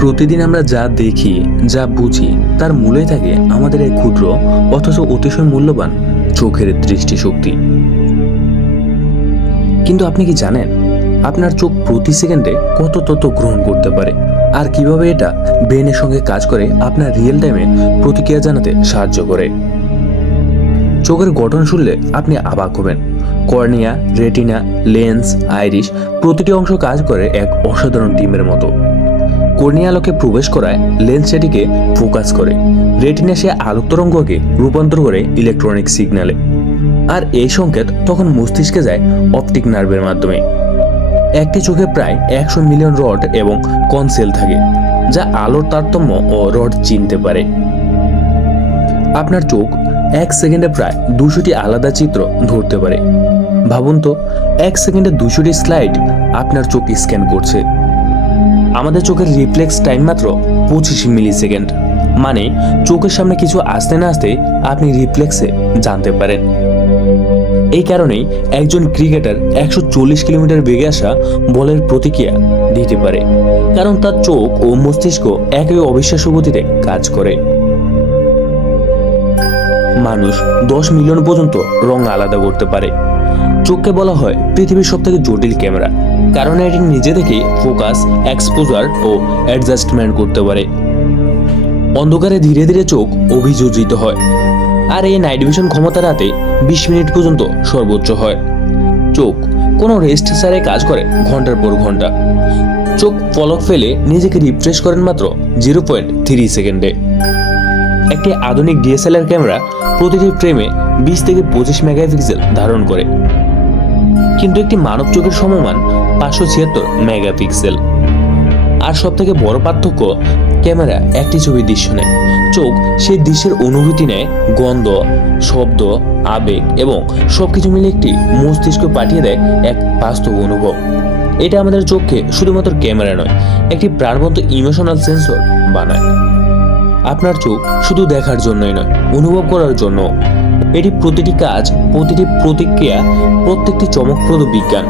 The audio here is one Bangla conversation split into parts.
প্রতিদিন আমরা যা দেখি, যা বুঝি, তার মূলে থাকে আমাদের এই ক্ষুদ্র অথচ অতিশয় মূল্যবান চোখের দৃষ্টিশক্তি। কিন্তু আপনি কি জানেন আপনার চোখ প্রতি সেকেন্ডে কত তথ্য গ্রহণ করতে পারে, আর কিভাবে এটা ব্রেনের সঙ্গে কাজ করে আপনার রিয়েল টাইমে প্রতিক্রিয়া জানাতে সাহায্য করে? চোখের গঠন শুনলে আপনি অবাক হবেন। কর্নিয়া, রেটিনা, লেন্স, আইরিশ প্রতিটি অংশ কাজ করে এক অসাধারণ টিমের মতো। কর্নিয়া আলোকে প্রবেশ করায় লেন্স সেটিকে ফোকাস করে, রেটিনা সে আলোক তরঙ্গকে রূপান্তর করে ইলেকট্রনিক সিগন্যালে, আর এই সংকেত তখন মস্তিষ্কে যায় অপটিক নার্ভের মাধ্যমে। একটি চোখে প্রায় 100 মিলিয়ন রড এবং কন সেল থাকে, যা আলোর তারতম্য ও রড চিনতে পারে। আপনার চোখ 1 সেকেন্ডে প্রায় 200টি আলাদা চিত্র ধরতে পারে। ভাবুন তো, 1 সেকেন্ডে 200টি স্লাইড আপনার চোখ স্ক্যান করছে। আমাদের চোখের রিফ্লেক্স টাইম মাত্র 25 মিলি সেকেন্ড, মানে চোখের সামনে কিছু আসতে না আসতে আপনি রিফ্লেক্সে জানতে পারেন। এই কারণেই একজন ক্রিকেটার 140 কিলোমিটার বেগে আসা বলের প্রতিক্রিয়া দিতে পারে, কারণ তার চোখ ও মস্তিষ্ক একই অবিশ্বাস্য গতিতে কাজ করে। মানুষ 10 মিলিয়ন পর্যন্ত রং আলাদা করতে পারে। চোখকে বলা হয় পৃথিবীর সবথেকে জটিল ক্যামেরা, কারণ এটি নিজে থেকে ফোকাস, এক্সপোজার ও অ্যাডজাস্টমেন্ট করতে পারে। অন্ধকারে ধীরে ধীরে চোখ অভিযোজিত হয়, আর এই নাইট ভিশন ক্ষমতা রাতে 20 মিনিট পর্যন্ত সর্বোচ্চ হয়। চোখ কোনো রেস্ট ছাড়াই কাজ করে ঘন্টার পর ঘন্টা। চোখ পলক ফেলে নিজেকে রিফ্রেশ করেন মাত্র 0.3 সেকেন্ডে। একটি আধুনিক ডিএসএলআর ক্যামেরা প্রতিটি ফ্রেমে 20 থেকে 25 মেগাপিক্সেল ধারণ করে, কিন্তু একটি মানব চোখের সমমান 576 মেগাপিক্সেল। আর সব থেকে বড় পার্থক্য, ক্যামেরা একটি ছবির দৃশ্য নেয়, চোখ সেই দৃশ্যের অনুভূতি নেয়, গন্ধ, শব্দ, আবেগ এবং সবকিছু মিলে একটি মস্তিষ্ক পাঠিয়ে দেয় এক বাস্তব অনুভব। এটা আমাদের চোখকে শুধুমাত্র ক্যামেরা নয়, একটি প্রাণবন্ত ইমোশনাল সেন্সর বানায়। আপনার চোখ শুধু দেখার জন্যই নয়, অনুভব করার জন্য। এটি প্রতিটি কাজ, প্রতিটি প্রতিক্রিয়া, প্রত্যেকটি চমকপ্রদ বিজ্ঞান।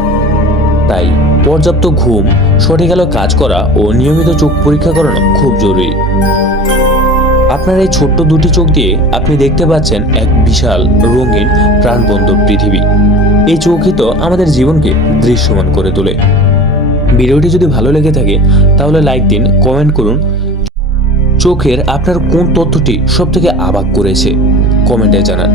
তাই পর্যাপ্ত ঘুম, সঠিক আলো কাজ করা ও নিয়মিত চোখ পরীক্ষা করানো খুব জরুরি। আপনার এই ছোট্ট দুটি চোখ দিয়ে আপনি দেখতে পাচ্ছেন এক বিশাল, রঙিন, প্রাণবন্ত পৃথিবী। এই চোখই তো আমাদের জীবনকে দৃশ্যমান করে তোলে। ভিডিওটি যদি ভালো লেগে থাকে তাহলে লাইক দিন, কমেন্ট করুন। চোখের আপনার কোন তথ্যটি সবথেকে অবাক করেছে কমেন্টে জানান।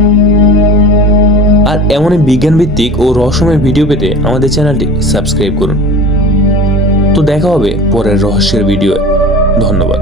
আর এমনই বিজ্ঞান ভিত্তিক ও রহস্যময় ভিডিও পেতে আমাদের চ্যানেলটি সাবস্ক্রাইব করুন। তো দেখা হবে পরের রহস্যের ভিডিওয়ে। ধন্যবাদ।